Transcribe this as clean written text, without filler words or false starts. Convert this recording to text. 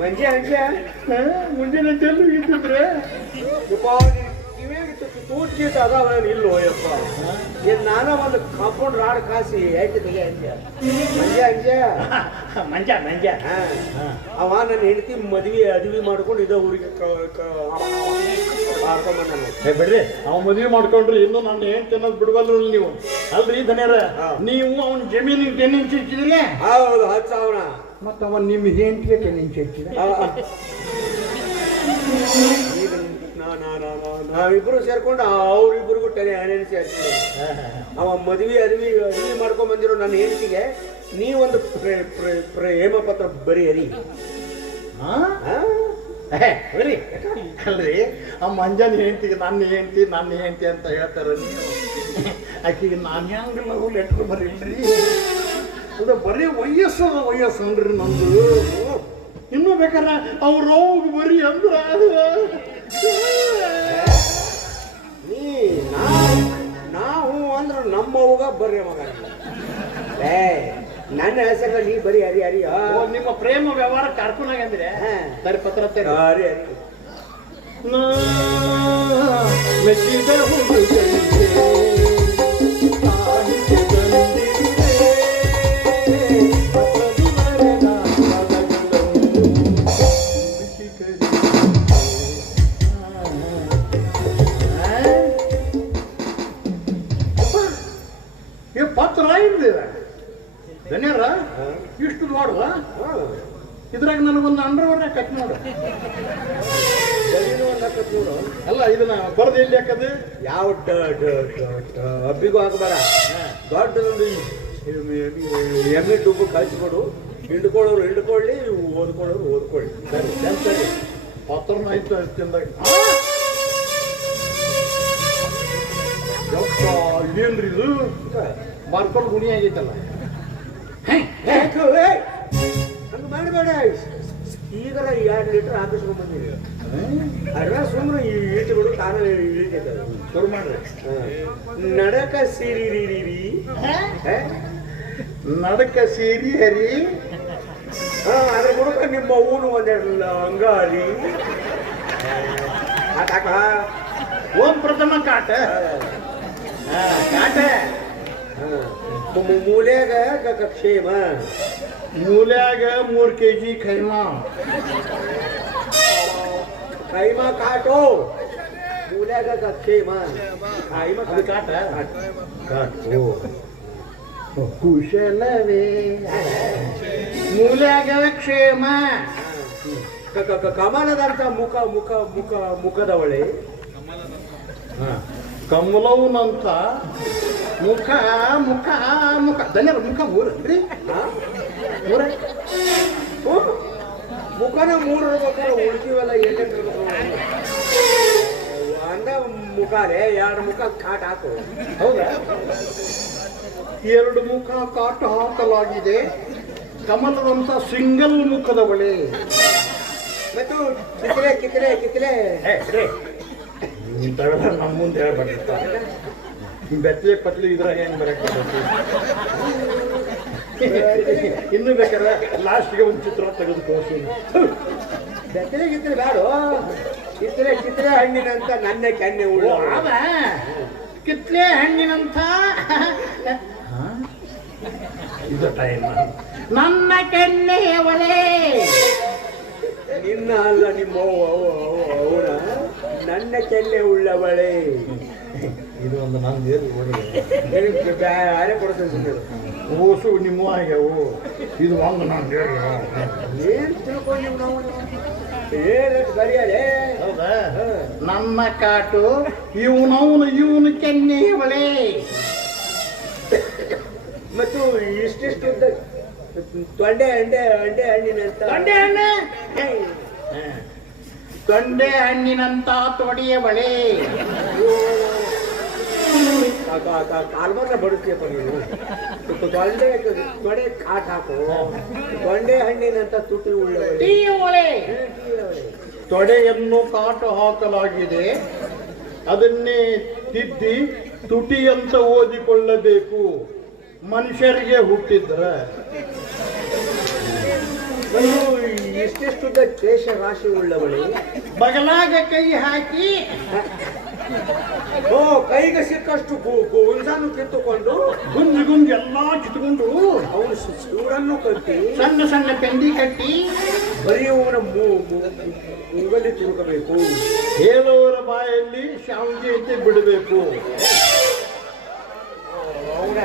ಮಂಜೆ ಅಂಜೆ ಮುಂಜಾನೆ ಚೆಲ್ಲು ಇದ್ದಿದ್ರೆ ತೂಚೀತ ಅದಾವ ಇಲ್ಲೋ ಯಪ್ಪ ಏನ್ ನಾನ ಒಂದು ಕಾಂಪೌಂಡ್ ರಾಡ್ ಕಾಸಿ ಐತಿ ತೆಗೆ ಅಂಜೆ ಮಂಜೆ ಮಂಜ ಮಂಜ ಅವ ನನ್ನ ಹೆಂಡತಿ ಮದ್ವಿ ಅಡವಿ ಮಾಡ್ಕೊಂಡು ಇದ ಊರಿಗೆ ಏ ಬಿಡ್ರಿ ಅವ ಮದುವೆ ಮಾಡ್ಕೊಂಡ್ರಿ ಇನ್ನು ನನ್ನ ಏನ್ ತಿನ್ನೋದು ಬಿಡ್ಬಲ್ಲ ನೀವು ಅಲ್ರಿ ಧನ್ಯರ ನೀವು ಅವನ ಜಮೀನಿಗೆ ತೆನ್ನಿಂಚಿ ಇಚ್ಚಿದ್ರಿ ಹೌದು 10,000 ಮತ್ತ ಅವನ್ ನಿಮ್ ಹೆಂಡತಿಗೆ ತೆನ್ನಿಂಚಿ ಇಚ್ಚಿದ ನಾವಿಬ್ರು ಸೇರ್ಕೊಂಡು ಅವ್ರಿಬ್ರಿಗೂ ಹಣೆಣಿ ಸೇರ್ಕೊಂಡು ಅವ ಮದ್ವಿ ಅಡವಿ ಮಾಡ್ಕೊಂಡ್ ಬಂದಿರೋ ನನ್ನ ಹೆಂಡತಿಗೆ ನೀವೊಂದು ಪ್ರೇಮ ಪತ್ರ ಬರೀರಿ ಬರೀ ಅಲ್ರಿ ಆ ಮಂಜಾನ ಹೆಂಡತಿಗೆ ನನ್ನ ಹೆಂಡತಿ ಅಂತ ಹೇಳ್ತಾರ ನೀವು ಆಕೆಗೆ ನಾನು ಹೆಂಗ ಲವ್ ಲೆಟ್ರ್ ಬರೀಲ್ರಿ ಅದು ಬರೀ ವಯಸ್ಸು ಅಂದ್ರಿ ನಂದು ಇನ್ನೂ ಬೇಕಾದ್ರೆ ಅವ್ರ ಬರೀ ಅಂದ್ರ ನಾವು ಅಂದ್ರೆ ನಮ್ಮವ್ಗ ಬರ್ರಿ ಮಗ ನನ್ನ ಹೆಸರು ನೀ ಬರೀ ಹರಿ ನಿಮ್ಮ ಪ್ರೇಮ ವ್ಯವಹಾರ ಕಾರ್ಕೂನಾಗ ಅಂದ್ರೆ ಬರೀ ಪತ್ರ ಹರಿ ಪತ್ರ ಧನ್ಯರ ಇಷ್ಟು ಮಾಡುವ ಇದ್ರಾಗ ನನಗೊಂದು ಅಂಡರ್ವೇರ್ ಕಟ್ ನೋಡು ಅಲ್ಲ ಇದನ್ನ ಬರದು ಎಲ್ಲಿ ಹಾಕದು ಯಾವ ಹಬ್ಬಿಗೂ ಹಾಕಬಾರ ದೊಡ್ಡದೊಂದು ಎಮ್ಮೆ ಡುಬ್ಬು ಕಳಿಸ್ಕೊಡು ಹಿಂಡ್ಕೊಳ್ಳೋರು ಹಿಂಡ್ಕೊಳ್ಳಿ ಓದ್ಕೊಳ್ಳೋರು ಓದ್ಕೊಳ್ಳಿ ಸರಿ ಸರಿ ಪತ್ರನ ಆಯ್ತು ತಿಂದಾಗ ಇದೇನ್ರಿ ಇದು ಮಾರ್ಕೊಂಡು ಗುಣಿ ಆಗೈತಲ್ಲ ಹಂಗೆ ಮಾಡಬೇಡ ಈಗರ 2 ಲೀಟರ್ ಹಾಕಿಸ್ಕೊಂಡ್ ಬಂದಿರಿ ಅದ್ರ ಸುಮ್ಮನೆ ಈಟುಗಳು ತಾನೇ ಇಳಿತೈತೆ ಶುರು ಮಾಡ್ರಿ ನಡಕ ಸೀರಿ ನಡಕ ಸೀರಿ ಹರಿ ಅದ್ರ ಮೂಲಕ ನಿಮ್ಮ ಊನು ಒಂದೆರಡು ಅಂಗಾರಿ ಓಂ ಪ್ರಥಮ ಕಾಟ ಕಾಟ ಮೂಲ್ಯಾಗ ಕ್ಷೇಮ ಮೂಲ್ಯಾಗ 3 kg ಖೈಮಾ ಕಾಟೋ ಮೂಲ್ಯಾಗ ಕ್ಷೇಮ ಕಾಟ ಕುಶಲವೇ ಮೂಲ್ಯಾಗ ಕ್ಷೇಮ ಕಮಲದಂತ ಮುಖದವಳೆ ಕಮಲವನಂತ ಮುಖ ಧನ್ಯರ ಮುಖ ಮೂರನ್ರಿ ಮುಖನ 3 ಇರ್ಬೇಕಾದ್ರೆ ಉಳಿದೀವಲ್ಲ ಎಲ್ಲೆಂಟಿರ್ಬೇಕು ಅಂದ ಮುಖಾರೆ 2 ಮುಖ ಕಾಟ್ ಹಾಕು ಹೌದಾ 2 ಮುಖ ಕಾಟು ಹಾಕಲಾಗಿದೆ ಕಮಲದಂತ ಸಿಂಗಲ್ ಮುಖದವಳೆ ಮತ್ತು ಕಿತ್ತಲೆ ನಮ್ಮ ಮುಂದೆ ಹೇಳ್ಬಾರ್ದು ಬೆತ್ತಲೆ ಪತ್ಲಿ ಇದ್ರಾಗ ಏನು ಬರಕ್ಕೆ ಇನ್ನು ಬೇಕಾದ್ರೆ ಲಾಸ್ಟ್ಗೆ ಒಂದು ಚಿತ್ರ ತೆಗೆದು ತೋರಿಸಿ ಬೆತ್ತಲೆ ಬೇಡ ಕಿತ್ತಲೆ ಹಣ್ಣಿನಂತ ನನ್ನ ಕೆನ್ನೆ ಉಳ್ಳ ಕಿತ್ತಲೆ ಹಣ್ಣಿನಂತ ಇದು ಟೈಮ್ ನನ್ನ ಕೆನ್ನೆಯ ಒಲೆ ನಿನ್ನ ಅಲ್ಲ ನಿಮ್ಮ ಅವನ ನನ್ನ ಕೆನ್ನೆ ಉಳ್ಳವಳೆ ಇದು ಒಂದು ನಂದು ಯಾರೇ ಕೊಡ್ತೇನೆ ಓಸು ನಿಮ್ಮ ಆಗ್ಯಾವು ಇದು ಒಂದು ನಾನು ಏನ್ ತಿಳ್ಕೊಂಡು ನಾವು ಬರೆಯಲೇ ಹೌದಾ ನನ್ನ ಕಾಟು ಇವನು ಕೆನ್ನೆಯ ಒಲೆ ಮತ್ತು ಇಷ್ಟಿಷ್ಟು ತೊಂಡೆ ಹಣ್ಣಿನಂತ ತೊಂಡೆ ಹಣ್ಣಿನಂತ ತೊಡೆಯ ಬಳೆ ಕಾಲ್ಮರ ಬಡುತ್ತೀಯಪ್ಪ ನೀನು ತೊಡೆ ಕಾಟ್ ಹಾಕು ತೊಂಡೆ ಹಣ್ಣಿನಂತ ತುಟಿ ಒಳೆ ತೊಡೆಯನ್ನು ಕಾಟು ಹಾಕಲಾಗಿದೆ ಅದನ್ನೇ ತಿದ್ದಿ ತುಟಿಯಂತ ಓದಿಕೊಳ್ಳಬೇಕು ಮನುಷ್ಯರಿಗೆ ಹುಟ್ಟಿದ್ರ ಅಯ್ಯೋ, ಇಷ್ಟೆಷ್ಟುದ್ದ ಕೇಶ ರಾಶಿ ಉಳ್ಳವಳೆ. ಬಗಲಾಗ ಕೈ ಹಾಕಿ ಓ, ಕೈಗೆ ಸಿಕ್ಕಷ್ಟು ಹುಂಜನ್ನು ಕಿತ್ತುಕೊಂಡು ಗುಂಜು ಗುಂಜು ಎಲ್ಲಾ ಕಿತ್ಕೊಂಡು ಅವನು ಸೂರನ್ನು ಕಟ್ಟಿ ಸಣ್ಣ ಸಣ್ಣ ಪೆಂಡಿ ಕಟ್ಟಿ ಬರೀ ಅವನ ಮುಂಗಲಿ ತುರುಕಬೇಕು. ಹೇಳುವವರ ಬಾಯಲ್ಲಿ ಶಾವಿಗೆ ಎತ್ತಿ ಬಿಡಬೇಕು. ಅವನ